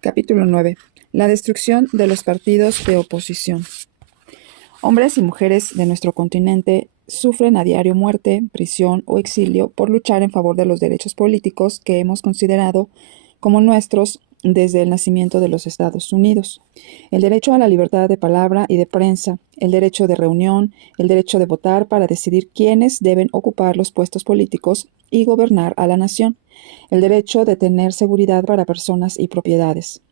Capítulo 9. La destrucción de los partidos de oposición. Hombres y mujeres de nuestro continente sufren a diario muerte, prisión o exilio por luchar en favor de los derechos políticos que hemos considerado como nuestros desde el nacimiento de los Estados Unidos. El derecho a la libertad de palabra y de prensa, el derecho de reunión, el derecho de votar para decidir quiénes deben ocupar los puestos políticos y gobernar a la nación, el derecho de tener seguridad para personas y propiedades.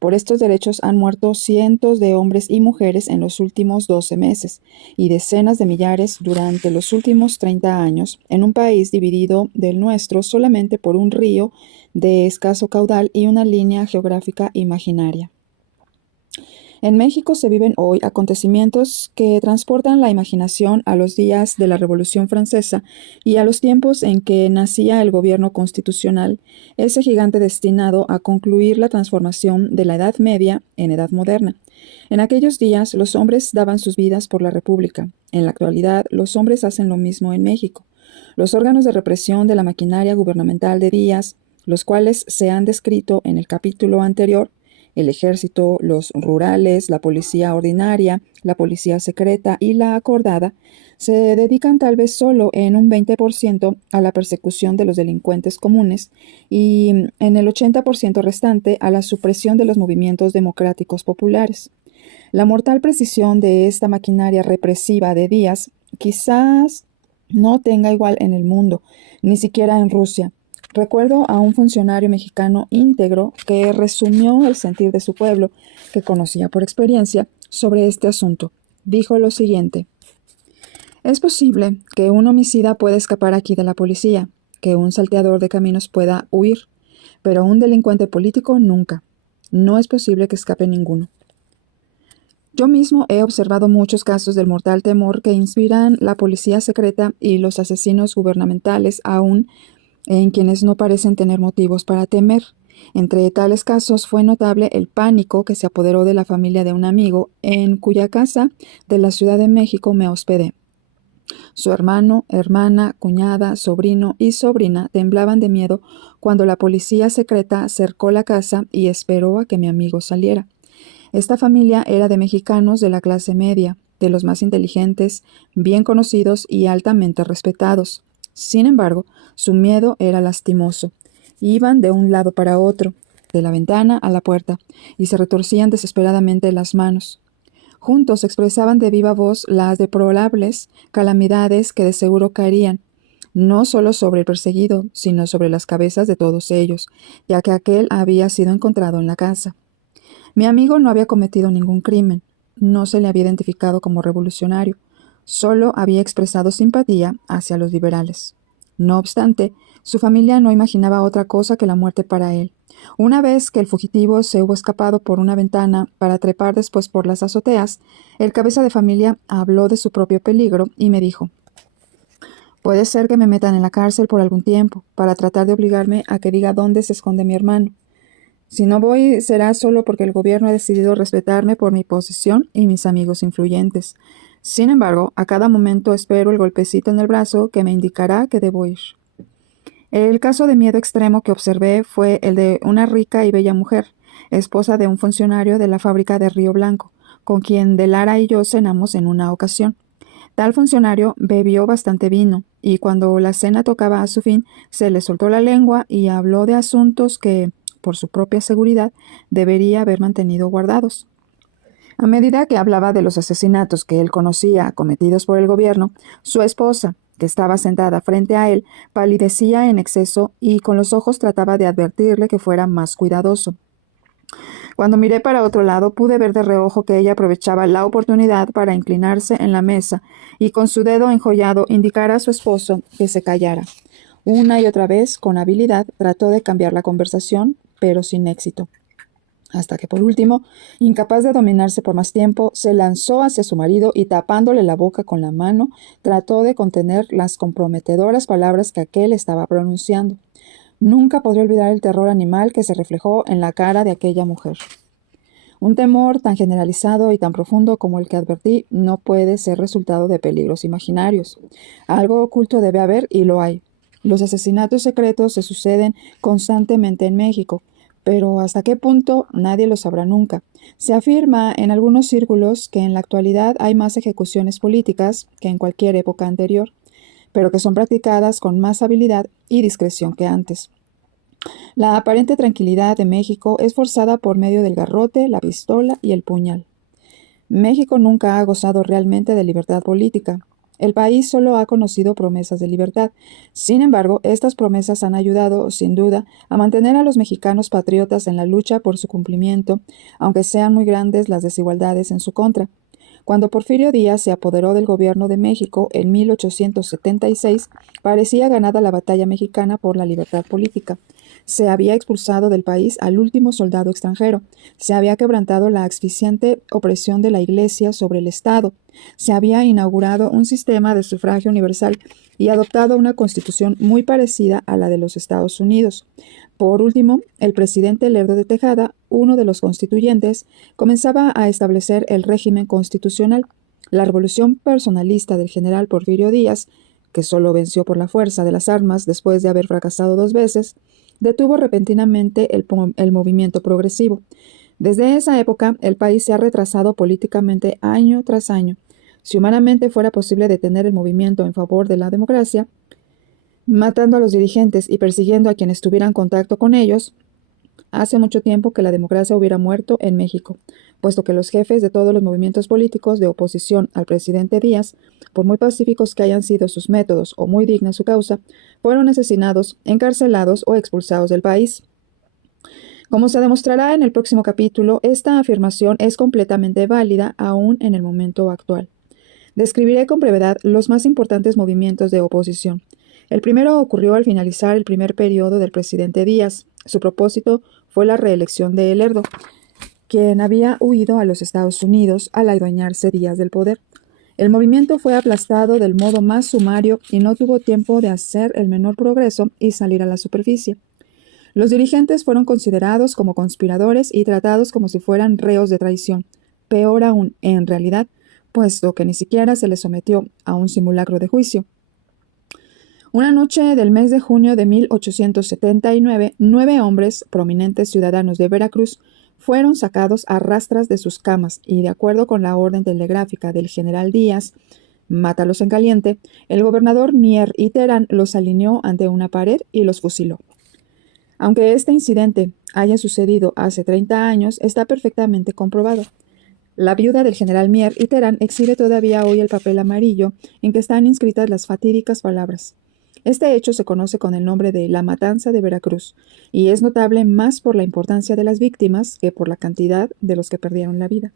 Por estos derechos han muerto cientos de hombres y mujeres en los últimos 12 meses y decenas de millares durante los últimos 30 años en un país dividido del nuestro solamente por un río de escaso caudal y una línea geográfica imaginaria. En México se viven hoy acontecimientos que transportan la imaginación a los días de la Revolución Francesa y a los tiempos en que nacía el gobierno constitucional, ese gigante destinado a concluir la transformación de la Edad Media en Edad Moderna. En aquellos días los hombres daban sus vidas por la República. En la actualidad los hombres hacen lo mismo en México. Los órganos de represión de la maquinaria gubernamental de Díaz, los cuales se han descrito en el capítulo anterior, el ejército, los rurales, la policía ordinaria, la policía secreta y la acordada, se dedican tal vez solo en un 20% a la persecución de los delincuentes comunes y en el 80% restante a la supresión de los movimientos democráticos populares. La mortal precisión de esta maquinaria represiva de Díaz quizás no tenga igual en el mundo, ni siquiera en Rusia. Recuerdo a un funcionario mexicano íntegro que resumió el sentir de su pueblo, que conocía por experiencia, sobre este asunto. Dijo lo siguiente: es posible que un homicida pueda escapar aquí de la policía, que un salteador de caminos pueda huir, pero un delincuente político nunca. No es posible que escape ninguno. Yo mismo he observado muchos casos del mortal temor que inspiran la policía secreta y los asesinos gubernamentales aún en quienes no parecen tener motivos para temer. Entre tales casos fue notable el pánico que se apoderó de la familia de un amigo en cuya casa de la Ciudad de México me hospedé. Su hermano, hermana, cuñada, sobrino y sobrina temblaban de miedo cuando la policía secreta cercó la casa y esperó a que mi amigo saliera. Esta familia era de mexicanos de la clase media, de los más inteligentes, bien conocidos y altamente respetados. Sin embargo, su miedo era lastimoso. Iban de un lado para otro, de la ventana a la puerta, y se retorcían desesperadamente las manos. Juntos expresaban de viva voz las deplorables calamidades que de seguro caerían, no solo sobre el perseguido, sino sobre las cabezas de todos ellos, ya que aquel había sido encontrado en la casa. Mi amigo no había cometido ningún crimen, no se le había identificado como revolucionario, solo había expresado simpatía hacia los liberales. No obstante, su familia no imaginaba otra cosa que la muerte para él. Una vez que el fugitivo se hubo escapado por una ventana para trepar después por las azoteas, el cabeza de familia habló de su propio peligro y me dijo: puede ser que me metan en la cárcel por algún tiempo, para tratar de obligarme a que diga dónde se esconde mi hermano. Si no voy, será solo porque el gobierno ha decidido respetarme por mi posición y mis amigos influyentes. Sin embargo, a cada momento espero el golpecito en el brazo que me indicará que debo ir. El caso de miedo extremo que observé fue el de una rica y bella mujer, esposa de un funcionario de la fábrica de Río Blanco, con quien de Lara y yo cenamos en una ocasión. Tal funcionario bebió bastante vino, y cuando la cena tocaba a su fin, se le soltó la lengua y habló de asuntos que, por su propia seguridad, debería haber mantenido guardados. A medida que hablaba de los asesinatos que él conocía cometidos por el gobierno, su esposa, que estaba sentada frente a él, palidecía en exceso y con los ojos trataba de advertirle que fuera más cuidadoso. Cuando miré para otro lado, pude ver de reojo que ella aprovechaba la oportunidad para inclinarse en la mesa y con su dedo enjollado indicar a su esposo que se callara. Una y otra vez, con habilidad, trató de cambiar la conversación, pero sin éxito. Hasta que por último, incapaz de dominarse por más tiempo, se lanzó hacia su marido y tapándole la boca con la mano, trató de contener las comprometedoras palabras que aquél estaba pronunciando. Nunca podré olvidar el terror animal que se reflejó en la cara de aquella mujer. Un temor tan generalizado y tan profundo como el que advertí no puede ser resultado de peligros imaginarios. Algo oculto debe haber y lo hay. Los asesinatos secretos se suceden constantemente en México, pero ¿hasta qué punto? Nadie lo sabrá nunca. Se afirma en algunos círculos que en la actualidad hay más ejecuciones políticas que en cualquier época anterior, pero que son practicadas con más habilidad y discreción que antes. La aparente tranquilidad de México es forzada por medio del garrote, la pistola y el puñal. México nunca ha gozado realmente de libertad política. El país solo ha conocido promesas de libertad. Sin embargo, estas promesas han ayudado, sin duda, a mantener a los mexicanos patriotas en la lucha por su cumplimiento, aunque sean muy grandes las desigualdades en su contra. Cuando Porfirio Díaz se apoderó del gobierno de México en 1876, parecía ganada la batalla mexicana por la libertad política. Se había expulsado del país al último soldado extranjero, se había quebrantado la asfixiante opresión de la Iglesia sobre el Estado, se había inaugurado un sistema de sufragio universal y adoptado una constitución muy parecida a la de los Estados Unidos. Por último, el presidente Lerdo de Tejada, uno de los constituyentes, comenzaba a establecer el régimen constitucional. La revolución personalista del general Porfirio Díaz, que solo venció por la fuerza de las armas después de haber fracasado 2 veces, detuvo repentinamente el movimiento progresivo. Desde esa época, el país se ha retrasado políticamente año tras año. Si humanamente fuera posible detener el movimiento en favor de la democracia, matando a los dirigentes y persiguiendo a quienes tuvieran contacto con ellos, hace mucho tiempo que la democracia hubiera muerto en México, puesto que los jefes de todos los movimientos políticos de oposición al presidente Díaz, por muy pacíficos que hayan sido sus métodos o muy digna su causa, fueron asesinados, encarcelados o expulsados del país. Como se demostrará en el próximo capítulo, esta afirmación es completamente válida aún en el momento actual. Describiré con brevedad los más importantes movimientos de oposición. El primero ocurrió al finalizar el primer periodo del presidente Díaz. Su propósito fue la reelección de Lerdo, quien había huido a los Estados Unidos al adueñarse Díaz del poder. El movimiento fue aplastado del modo más sumario y no tuvo tiempo de hacer el menor progreso y salir a la superficie. Los dirigentes fueron considerados como conspiradores y tratados como si fueran reos de traición. Peor aún, en realidad, puesto que ni siquiera se les sometió a un simulacro de juicio. Una noche del mes de junio de 1879, 9 hombres, prominentes ciudadanos de Veracruz, fueron sacados a rastras de sus camas y, de acuerdo con la orden telegráfica del general Díaz, mátalos en caliente, el gobernador Mier y Terán los alineó ante una pared y los fusiló. Aunque este incidente haya sucedido hace 30 años, está perfectamente comprobado. La viuda del general Mier y Terán exhibe todavía hoy el papel amarillo en que están inscritas las fatídicas palabras. Este hecho se conoce con el nombre de la Matanza de Veracruz y es notable más por la importancia de las víctimas que por la cantidad de los que perdieron la vida.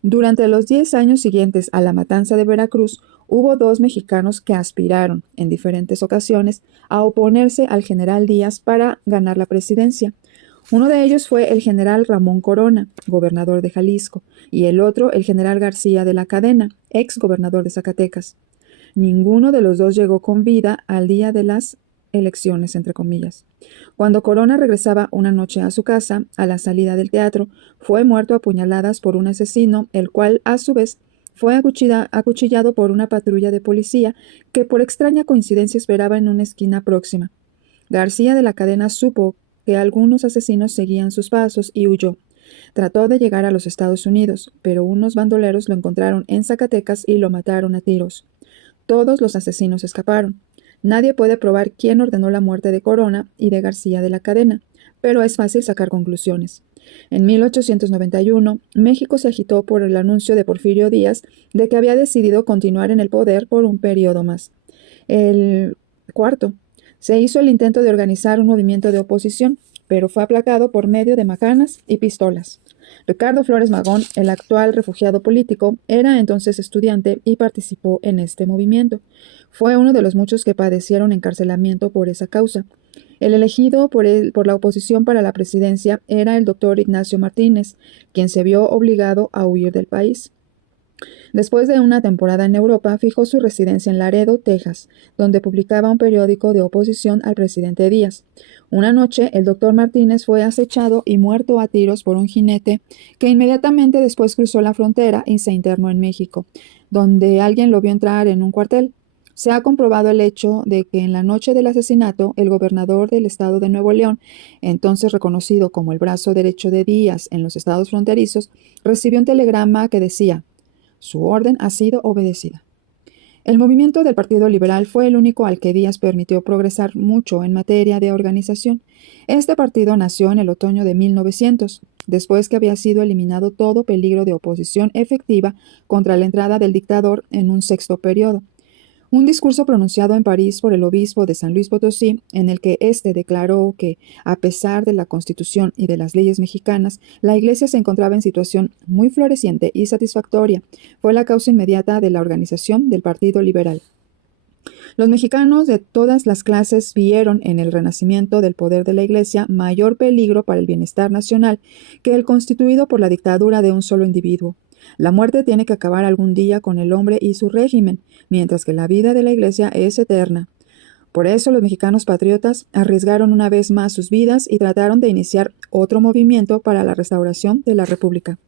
Durante los 10 años siguientes a la Matanza de Veracruz, hubo 2 mexicanos que aspiraron, en diferentes ocasiones, a oponerse al general Díaz para ganar la presidencia. Uno de ellos fue el general Ramón Corona, gobernador de Jalisco, y el otro el general García de la Cadena, ex gobernador de Zacatecas. Ninguno de los dos llegó con vida al día de las elecciones, entre comillas. Cuando Corona regresaba una noche a su casa, a la salida del teatro, fue muerto a puñaladas por un asesino, el cual, a su vez, fue acuchillado por una patrulla de policía que por extraña coincidencia esperaba en una esquina próxima. García de la Cadena supo que algunos asesinos seguían sus pasos y huyó. Trató de llegar a los Estados Unidos, pero unos bandoleros lo encontraron en Zacatecas y lo mataron a tiros. Todos los asesinos escaparon. Nadie puede probar quién ordenó la muerte de Corona y de García de la Cadena, pero es fácil sacar conclusiones. En 1891, México se agitó por el anuncio de Porfirio Díaz de que había decidido continuar en el poder por un periodo más. El cuarto, se hizo el intento de organizar un movimiento de oposición, pero fue aplacado por medio de macanas y pistolas. Ricardo Flores Magón, el actual refugiado político, era entonces estudiante y participó en este movimiento. Fue uno de los muchos que padecieron encarcelamiento por esa causa. El elegido por la oposición para la presidencia era el doctor Ignacio Martínez, quien se vio obligado a huir del país. Después de una temporada en Europa, fijó su residencia en Laredo, Texas, donde publicaba un periódico de oposición al presidente Díaz. Una noche, el doctor Martínez fue acechado y muerto a tiros por un jinete que inmediatamente después cruzó la frontera y se internó en México, donde alguien lo vio entrar en un cuartel. Se ha comprobado el hecho de que en la noche del asesinato, el gobernador del estado de Nuevo León, entonces reconocido como el brazo derecho de Díaz en los estados fronterizos, recibió un telegrama que decía: "Su orden ha sido obedecida". El movimiento del Partido Liberal fue el único al que Díaz permitió progresar mucho en materia de organización. Este partido nació en el otoño de 1900, después que había sido eliminado todo peligro de oposición efectiva contra la entrada del dictador en un sexto periodo. Un discurso pronunciado en París por el obispo de San Luis Potosí, en el que éste declaró que, a pesar de la Constitución y de las leyes mexicanas, la Iglesia se encontraba en situación muy floreciente y satisfactoria, fue la causa inmediata de la organización del Partido Liberal. Los mexicanos de todas las clases vieron en el renacimiento del poder de la Iglesia mayor peligro para el bienestar nacional que el constituido por la dictadura de un solo individuo. La muerte tiene que acabar algún día con el hombre y su régimen, mientras que la vida de la Iglesia es eterna. Por eso los mexicanos patriotas arriesgaron una vez más sus vidas y trataron de iniciar otro movimiento para la restauración de la República.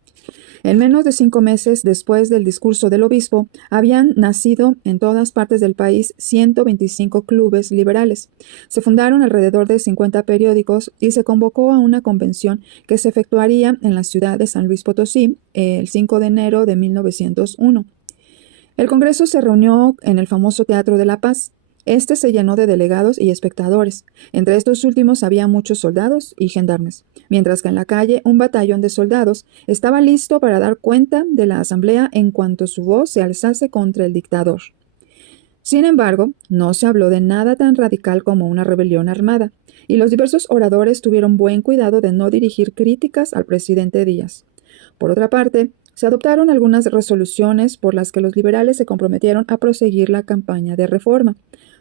En menos de 5 meses después del discurso del obispo, habían nacido en todas partes del país 125 clubes liberales. Se fundaron alrededor de 50 periódicos y se convocó a una convención que se efectuaría en la ciudad de San Luis Potosí el 5 de enero de 1901. El Congreso se reunió en el famoso Teatro de la Paz. Este se llenó de delegados y espectadores. Entre estos últimos había muchos soldados y gendarmes, mientras que en la calle un batallón de soldados estaba listo para dar cuenta de la asamblea en cuanto su voz se alzase contra el dictador. Sin embargo, no se habló de nada tan radical como una rebelión armada, y los diversos oradores tuvieron buen cuidado de no dirigir críticas al presidente Díaz. Por otra parte, se adoptaron algunas resoluciones por las que los liberales se comprometieron a proseguir la campaña de reforma,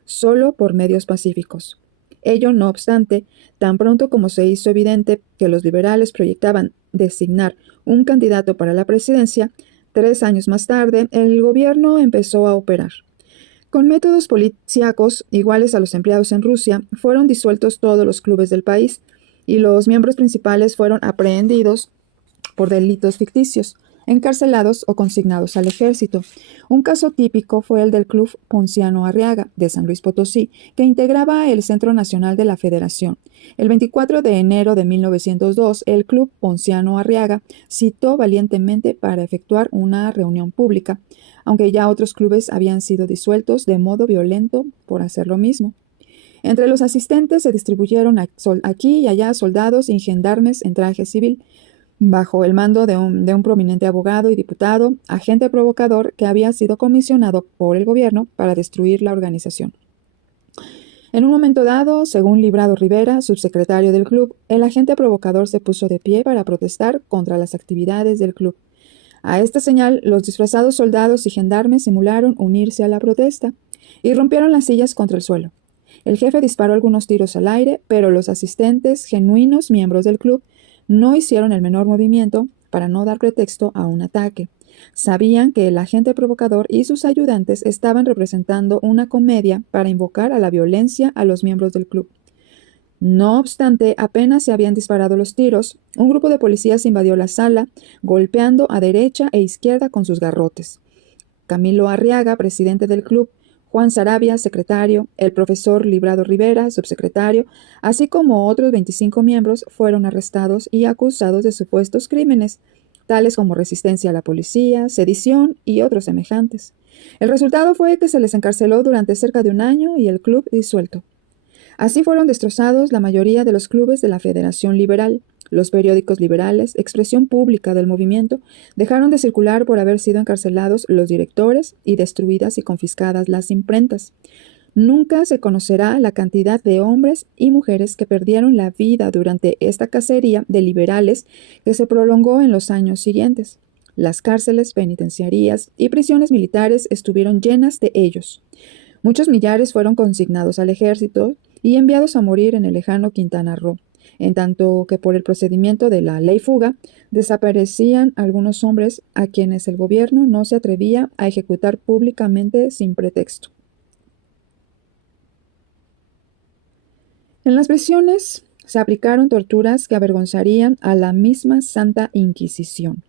solo por medios pacíficos. Ello, no obstante, tan pronto como se hizo evidente que los liberales proyectaban designar un candidato para la presidencia, 3 años más tarde, el gobierno empezó a operar. Con métodos policíacos iguales a los empleados en Rusia, fueron disueltos todos los clubes del país y los miembros principales fueron aprehendidos por delitos ficticios, encarcelados o consignados al ejército. Un caso típico fue el del Club Ponciano Arriaga, de San Luis Potosí, que integraba el Centro Nacional de la Federación. El 24 de enero de 1902, el Club Ponciano Arriaga citó valientemente para efectuar una reunión pública, aunque ya otros clubes habían sido disueltos de modo violento por hacer lo mismo. Entre los asistentes se distribuyeron aquí y allá soldados y gendarmes en traje civil, bajo el mando de un prominente abogado y diputado, agente provocador que había sido comisionado por el gobierno para destruir la organización. En un momento dado, según Librado Rivera, subsecretario del club, el agente provocador se puso de pie para protestar contra las actividades del club. A esta señal, los disfrazados soldados y gendarmes simularon unirse a la protesta y rompieron las sillas contra el suelo. El jefe disparó algunos tiros al aire, pero los asistentes, genuinos miembros del club, no hicieron el menor movimiento para no dar pretexto a un ataque. Sabían que el agente provocador y sus ayudantes estaban representando una comedia para invocar a la violencia a los miembros del club. No obstante, apenas se habían disparado los tiros, un grupo de policías invadió la sala, golpeando a derecha e izquierda con sus garrotes. Camilo Arriaga, presidente del club, Juan Sarabia, secretario, el profesor Librado Rivera, subsecretario, así como otros 25 miembros fueron arrestados y acusados de supuestos crímenes, tales como resistencia a la policía, sedición y otros semejantes. El resultado fue que se les encarceló durante cerca de un año y el club disuelto. Así fueron destrozados la mayoría de los clubes de la Federación Liberal. Los periódicos liberales, expresión pública del movimiento, dejaron de circular por haber sido encarcelados los directores y destruidas y confiscadas las imprentas. Nunca se conocerá la cantidad de hombres y mujeres que perdieron la vida durante esta cacería de liberales que se prolongó en los años siguientes. Las cárceles, penitenciarías y prisiones militares estuvieron llenas de ellos. Muchos millares fueron consignados al ejército y enviados a morir en el lejano Quintana Roo, en tanto que por el procedimiento de la ley fuga desaparecían algunos hombres a quienes el gobierno no se atrevía a ejecutar públicamente sin pretexto. En las prisiones se aplicaron torturas que avergonzarían a la misma Santa Inquisición.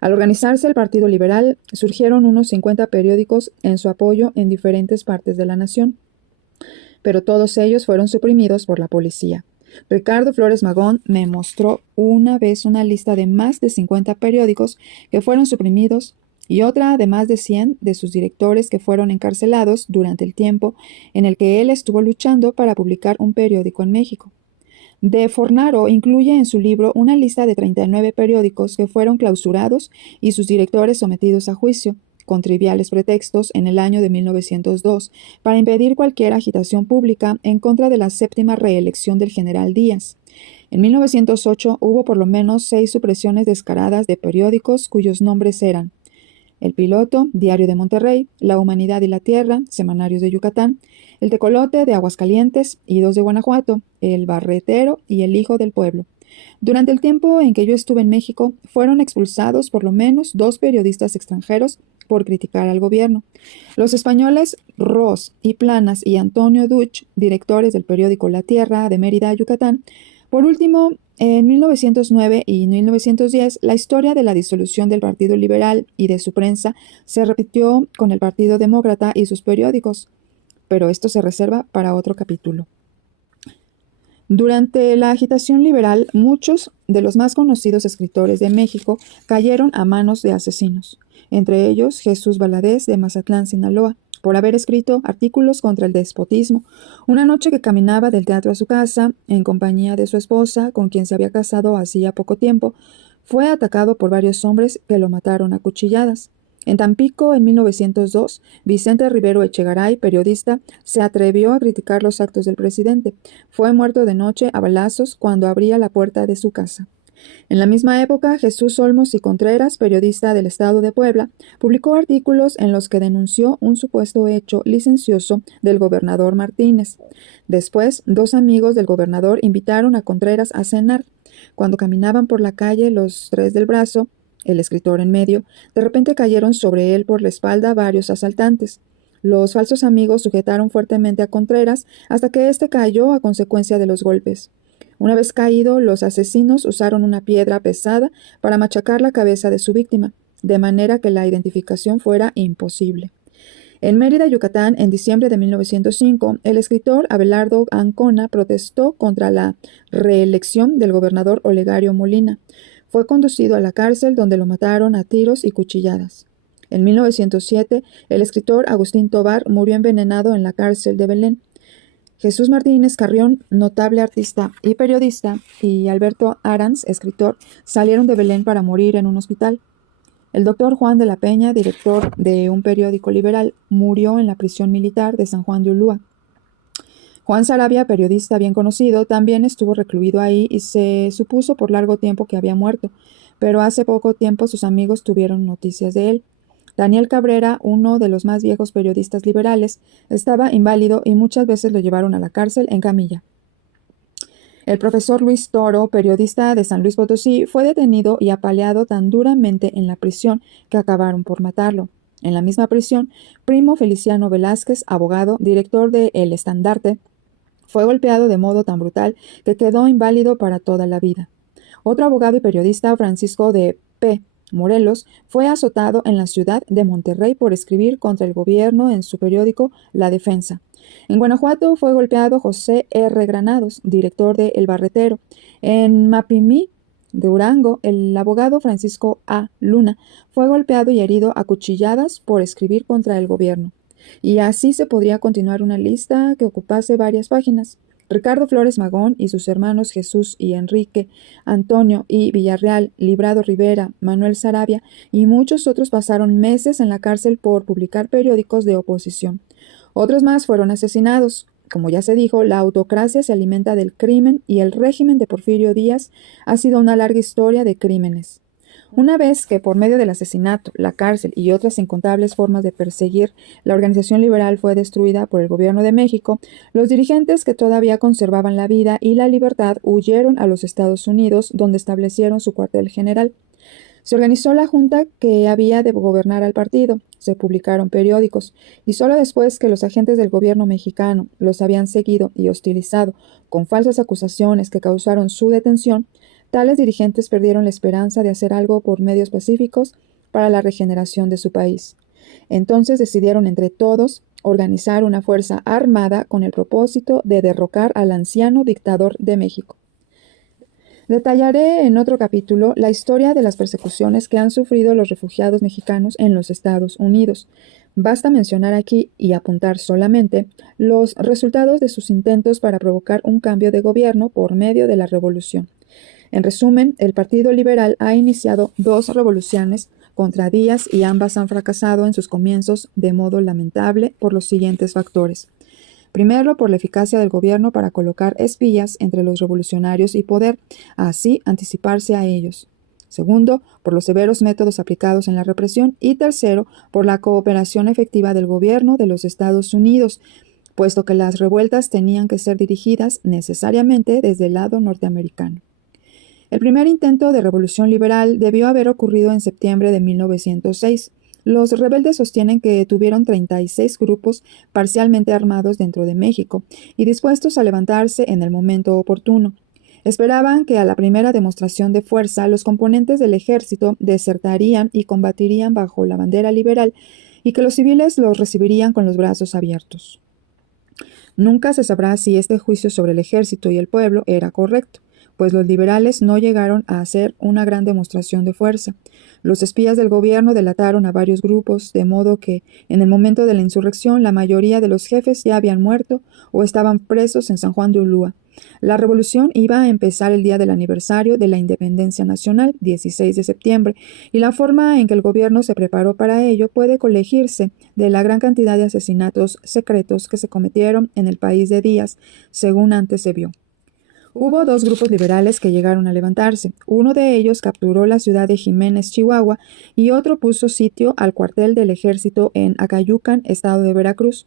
Al organizarse el Partido Liberal, surgieron unos 50 periódicos en su apoyo en diferentes partes de la nación, pero todos ellos fueron suprimidos por la policía. Ricardo Flores Magón me mostró una vez una lista de más de 50 periódicos que fueron suprimidos y otra de más de 100 de sus directores que fueron encarcelados durante el tiempo en el que él estuvo luchando para publicar un periódico en México. De Fornaro incluye en su libro una lista de 39 periódicos que fueron clausurados y sus directores sometidos a juicio, con triviales pretextos en el año de 1902, para impedir cualquier agitación pública en contra de la séptima reelección del general Díaz. En 1908 hubo por lo menos 6 supresiones descaradas de periódicos cuyos nombres eran El Piloto, Diario de Monterrey, La Humanidad y la Tierra, Semanarios de Yucatán, El Tecolote de Aguascalientes y 2 de Guanajuato, El Barretero y El Hijo del Pueblo. Durante el tiempo en que yo estuve en México, fueron expulsados por lo menos 2 periodistas extranjeros por criticar al gobierno. Los españoles Ros y Planas y Antonio Duch, directores del periódico La Tierra de Mérida, Yucatán. Por último, en 1909 y 1910, la historia de la disolución del Partido Liberal y de su prensa se repitió con el Partido Demócrata y sus periódicos, pero esto se reserva para otro capítulo. Durante la agitación liberal, muchos de los más conocidos escritores de México cayeron a manos de asesinos, entre ellos Jesús Valadez de Mazatlán, Sinaloa, por haber escrito artículos contra el despotismo. Una noche que caminaba del teatro a su casa, en compañía de su esposa, con quien se había casado hacía poco tiempo, fue atacado por varios hombres que lo mataron a cuchilladas. En Tampico, en 1902, Vicente Rivero Echegaray, periodista, se atrevió a criticar los actos del presidente. Fue muerto de noche a balazos cuando abría la puerta de su casa. En la misma época, Jesús Olmos y Contreras, periodista del Estado de Puebla, publicó artículos en los que denunció un supuesto hecho licencioso del gobernador Martínez. Después, 2 amigos del gobernador invitaron a Contreras a cenar. Cuando caminaban por la calle los 3 del brazo, el escritor en medio, de repente cayeron sobre él por la espalda varios asaltantes. Los falsos amigos sujetaron fuertemente a Contreras hasta que éste cayó a consecuencia de los golpes. Una vez caído, los asesinos usaron una piedra pesada para machacar la cabeza de su víctima, de manera que la identificación fuera imposible. En Mérida, Yucatán, en diciembre de 1905, el escritor Abelardo Ancona protestó contra la reelección del gobernador Olegario Molina. Fue conducido a la cárcel donde lo mataron a tiros y cuchilladas. En 1907, el escritor Agustín Tobar murió envenenado en la cárcel de Belén. Jesús Martínez Carrión, notable artista y periodista, y Alberto Arans, escritor, salieron de Belén para morir en un hospital. El doctor Juan de la Peña, director de un periódico liberal, murió en la prisión militar de San Juan de Ulúa. Juan Sarabia, periodista bien conocido, también estuvo recluido ahí y se supuso por largo tiempo que había muerto, pero hace poco tiempo sus amigos tuvieron noticias de él. Daniel Cabrera, uno de los más viejos periodistas liberales, estaba inválido y muchas veces lo llevaron a la cárcel en camilla. El profesor Luis Toro, periodista de San Luis Potosí, fue detenido y apaleado tan duramente en la prisión que acabaron por matarlo. En la misma prisión, Primo Feliciano Velázquez, abogado, director de El Estandarte, fue golpeado de modo tan brutal que quedó inválido para toda la vida. Otro abogado y periodista, Francisco de P. Morelos, fue azotado en la ciudad de Monterrey por escribir contra el gobierno en su periódico La Defensa. En Guanajuato fue golpeado José R. Granados, director de El Barretero. En Mapimí, Durango, el abogado Francisco A. Luna fue golpeado y herido a cuchilladas por escribir contra el gobierno. Y así se podría continuar una lista que ocupase varias páginas. Ricardo Flores Magón y sus hermanos Jesús y Enrique, Antonio y Villarreal, Librado Rivera, Manuel Sarabia y muchos otros pasaron meses en la cárcel por publicar periódicos de oposición. Otros más fueron asesinados. Como ya se dijo, la autocracia se alimenta del crimen y el régimen de Porfirio Díaz ha sido una larga historia de crímenes. Una vez que por medio del asesinato, la cárcel y otras incontables formas de perseguir, la organización liberal fue destruida por el gobierno de México, los dirigentes que todavía conservaban la vida y la libertad huyeron a los Estados Unidos, donde establecieron su cuartel general. Se organizó la junta que había de gobernar al partido, se publicaron periódicos, y solo después que los agentes del gobierno mexicano los habían seguido y hostilizado con falsas acusaciones que causaron su detención, tales dirigentes perdieron la esperanza de hacer algo por medios pacíficos para la regeneración de su país. Entonces decidieron entre todos organizar una fuerza armada con el propósito de derrocar al anciano dictador de México. Detallaré en otro capítulo la historia de las persecuciones que han sufrido los refugiados mexicanos en los Estados Unidos. Basta mencionar aquí y apuntar solamente los resultados de sus intentos para provocar un cambio de gobierno por medio de la revolución. En resumen, el Partido Liberal ha iniciado 2 revoluciones contra Díaz y ambas han fracasado en sus comienzos de modo lamentable por los siguientes factores. Primero, por la eficacia del gobierno para colocar espías entre los revolucionarios y poder, así anticiparse a ellos. Segundo, por los severos métodos aplicados en la represión. Y tercero, por la cooperación efectiva del gobierno de los Estados Unidos, puesto que las revueltas tenían que ser dirigidas necesariamente desde el lado norteamericano. El primer intento de revolución liberal debió haber ocurrido en septiembre de 1906. Los rebeldes sostienen que tuvieron 36 grupos parcialmente armados dentro de México y dispuestos a levantarse en el momento oportuno. Esperaban que a la primera demostración de fuerza los componentes del ejército desertarían y combatirían bajo la bandera liberal y que los civiles los recibirían con los brazos abiertos. Nunca se sabrá si este juicio sobre el ejército y el pueblo era correcto, pues los liberales no llegaron a hacer una gran demostración de fuerza. Los espías del gobierno delataron a varios grupos, de modo que, en el momento de la insurrección, la mayoría de los jefes ya habían muerto o estaban presos en San Juan de Ulúa. La revolución iba a empezar el día del aniversario de la independencia nacional, 16 de septiembre, y la forma en que el gobierno se preparó para ello puede colegirse de la gran cantidad de asesinatos secretos que se cometieron en el país de Díaz, según antes se vio. Hubo 2 grupos liberales que llegaron a levantarse. Uno de ellos capturó la ciudad de Jiménez, Chihuahua, y otro puso sitio al cuartel del ejército en Acayucan, estado de Veracruz.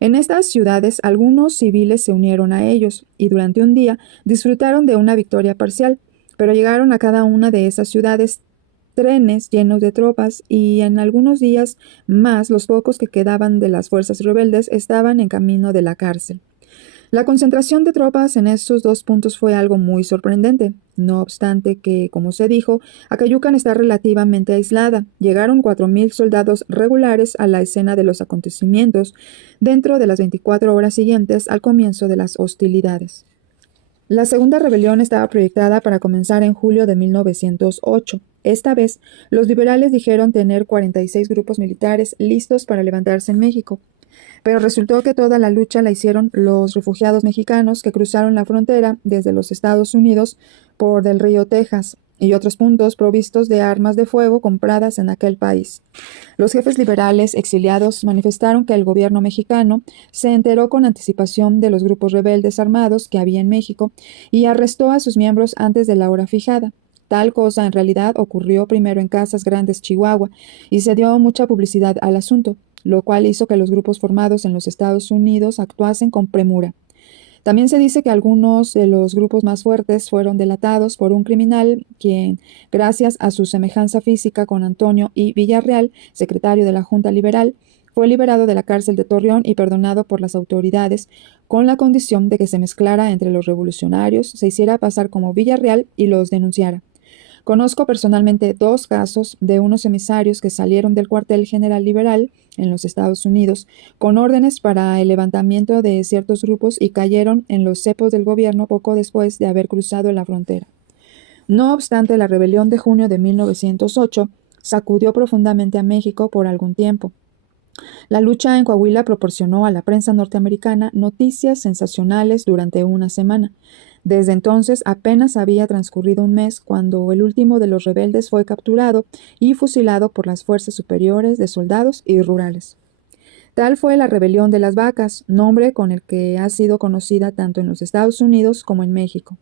En estas ciudades, algunos civiles se unieron a ellos y durante un día disfrutaron de una victoria parcial, pero llegaron a cada una de esas ciudades trenes llenos de tropas y en algunos días más los pocos que quedaban de las fuerzas rebeldes estaban en camino de la cárcel. La concentración de tropas en estos 2 puntos fue algo muy sorprendente, no obstante que, como se dijo, Acayucan está relativamente aislada. Llegaron 4,000 soldados regulares a la escena de los acontecimientos dentro de las 24 horas siguientes al comienzo de las hostilidades. La segunda rebelión estaba proyectada para comenzar en julio de 1908. Esta vez, los liberales dijeron tener 46 grupos militares listos para levantarse en México. Pero resultó que toda la lucha la hicieron los refugiados mexicanos que cruzaron la frontera desde los Estados Unidos por del río Texas y otros puntos provistos de armas de fuego compradas en aquel país. Los jefes liberales exiliados manifestaron que el gobierno mexicano se enteró con anticipación de los grupos rebeldes armados que había en México y arrestó a sus miembros antes de la hora fijada. Tal cosa en realidad ocurrió primero en Casas Grandes, Chihuahua, y se dio mucha publicidad al asunto, lo cual hizo que los grupos formados en los Estados Unidos actuasen con premura. También se dice que algunos de los grupos más fuertes fueron delatados por un criminal quien, gracias a su semejanza física con Antonio I. Villarreal, secretario de la Junta Liberal, fue liberado de la cárcel de Torreón y perdonado por las autoridades con la condición de que se mezclara entre los revolucionarios, se hiciera pasar como Villarreal y los denunciara. Conozco personalmente 2 casos de unos emisarios que salieron del cuartel general liberal en los Estados Unidos con órdenes para el levantamiento de ciertos grupos y cayeron en los cepos del gobierno poco después de haber cruzado la frontera. No obstante, la rebelión de junio de 1908 sacudió profundamente a México por algún tiempo. La lucha en Coahuila proporcionó a la prensa norteamericana noticias sensacionales durante una semana. Desde entonces apenas había transcurrido un mes cuando el último de los rebeldes fue capturado y fusilado por las fuerzas superiores de soldados y rurales. Tal fue la Rebelión de las Vacas, nombre con el que ha sido conocida tanto en los Estados Unidos como en México.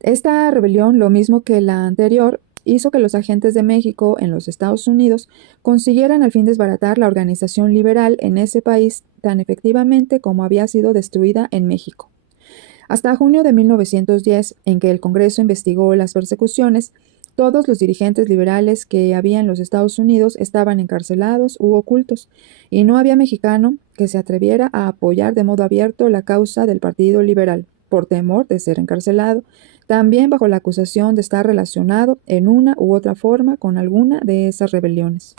Esta rebelión, lo mismo que la anterior, hizo que los agentes de México en los Estados Unidos consiguieran al fin desbaratar la organización liberal en ese país tan efectivamente como había sido destruida en México. Hasta junio de 1910, en que el Congreso investigó las persecuciones, Todos los dirigentes liberales que había en los Estados Unidos estaban encarcelados u ocultos, y no había mexicano que se atreviera a apoyar de modo abierto la causa del Partido Liberal, por temor de ser encarcelado, también bajo la acusación de estar relacionado en una u otra forma con alguna de esas rebeliones.